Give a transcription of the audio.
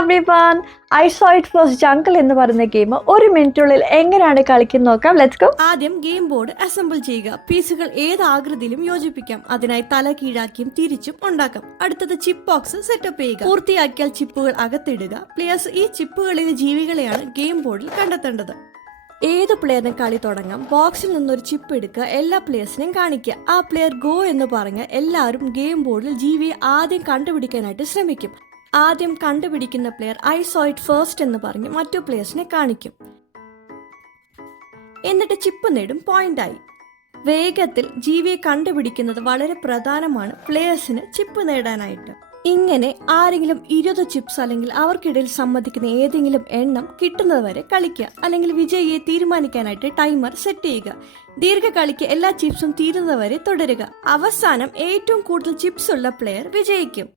everyone. I saw it first jungle എന്ന് പറയുന്ന game ഒരു മിനിറ്റുള്ളിൽ എങ്ങനെയാണ് കളിക്കുന്നത് നോക്കാം. Let's go. ആദ്യം ഗെയിം ബോർഡ് അസംബിൾ ചെയ്യുക. പീസുകൾ ഏത് ആകൃതിയിലും യോജിപ്പിക്കാം. അതിനായി തല കീഴാക്കിയും തിരിച്ചും ഉണ്ടാക്കാം. അടുത്തത് ചിപ്പ് ബോക്സ് സെറ്റപ്പ് ചെയ്യുക. പൂർത്തിയാക്കിയാൽ ചിപ്പുകൾ അകത്തിടുക. പ്ലേയേഴ്സ് ഈ ചിപ്പുകളിലെ ജീവികളെയാണ് ഗെയിം ബോർഡിൽ കണ്ടെത്തേണ്ടത്. ഏത് പ്ലെയറിന് കളി തുടങ്ങാം. ബോക്സിൽ നിന്നൊരു ചിപ്പ് എടുക്കുക. എല്ലാ പ്ലെയേഴ്സിനെയും കാണിക്കുക. ആ പ്ലെയർ ഗോ എന്ന് പറഞ്ഞാൽ എല്ലാവരും ഗെയിം ബോർഡിൽ ജീവിയെ ആദ്യം കണ്ടുപിടിക്കാനായിട്ട് ശ്രമിക്കും. ആദ്യം കണ്ടുപിടിക്കുന്ന player I so it first എന്ന് പറഞ്ഞ് മറ്റു പ്ലെയേഴ്സിനെ കാണിക്കും. എന്നിട്ട് ചിപ്പ് നേടും പോയിന്റായി. വേഗത്തിൽ ജീവിയെ കണ്ടുപിടിക്കുന്നത് വളരെ പ്രധാനമാണ് പ്ലെയേഴ്സിന് ചിപ്പ് നേടാനായിട്ട്. ഇങ്ങനെ ആരെങ്കിലും 20 ചിപ്സ് അല്ലെങ്കിൽ അവർക്കിടയിൽ സമ്മതിക്കുന്ന ഏതെങ്കിലും എണ്ണം കിട്ടുന്നതുവരെ കളിക്കുക. അല്ലെങ്കിൽ വിജയിയെ തീരുമാനിക്കാനായിട്ട് ടൈമർ സെറ്റ് ചെയ്യുക. ദീർഘകളിക്ക് എല്ലാ ചിപ്സും തീരുന്നതുവരെ തുടരുക. അവസാനം ഏറ്റവും കൂടുതൽ ചിപ്സ് ഉള്ള പ്ലെയർ വിജയിക്കും.